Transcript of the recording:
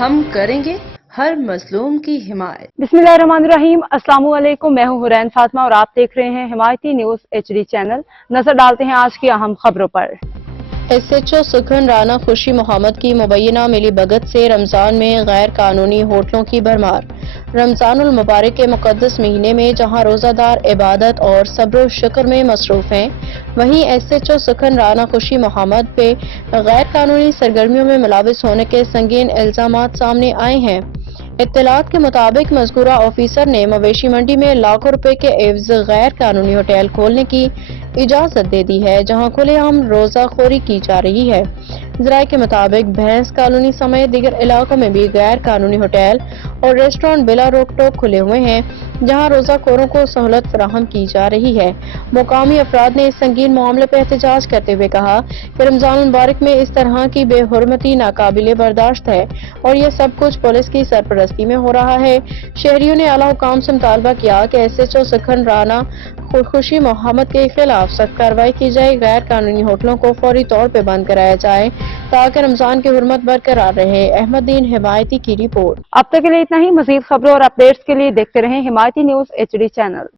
ہم کریں گے ہر مظلوم کی حمایت۔ بسم اللہ الرحمن الرحیم، السلام علیکم، میں ہوں حرین فاطمہ اور آپ دیکھ رہے ہیں حمایتی نیوز HD چینل۔ نظر ڈالتے ہیں آج کی اہم خبروں پر۔ SHO سکھن رانا خوشی محمد کی مبینہ ملی بھگت سے رمضان میں غیر قانونی ہوٹلوں کی بھرمار۔ رمضان المبارک کے مقدس مہینے میں جہاں روزہ دار عبادت اور صبر و شکر میں مصروف ہیں، وہیں SHO سکھن رانا خوشی محمد پہ غیر قانونی سرگرمیوں میں ملوث ہونے کے سنگین الزامات سامنے آئے ہیں۔ اطلاعات کے مطابق مذکورہ آفیسر نے مویشی منڈی میں لاکھوں روپے کے عوض غیر قانونی ہوٹل کھولنے کی اجازت دے دی ہے، جہاں کھلے عام روزہ خوری کی جا رہی ہے۔ ذرائع کے مطابق بھینس کالونی سمیت دیگر علاقوں میں بھی غیر قانونی ہوٹل اور ریسٹورنٹ بلا روک ٹوک کھلے ہوئے ہیں، جہاں روزہ خوروں کو سہولت فراہم کی جا رہی ہے۔ مقامی افراد نے اس سنگین معاملے پر احتجاج کرتے ہوئے کہا کہ رمضان المبارک میں اس طرح کی بے حرمتی ناقابل برداشت ہے اور یہ سب کچھ پولیس کی سرپرستی میں ہو رہا ہے۔ شہریوں نے اعلیٰ حکام سے مطالبہ کیا کہ SHO سکھن رانا خوشی محمد کے خلاف سخت کارروائی کی جائے، غیر قانونی ہوٹلوں کو فوری طور پر بند کرایا جائے تاکہ رمضان کی حرمت برقرار رہے۔ احمد دین حمایتی کی رپورٹ۔ اب تک کے لیے اتنا ہی۔ مزید خبروں اور اپڈیٹس کے لیے دیکھتے رہیں حمایتی نیوز HD چینل۔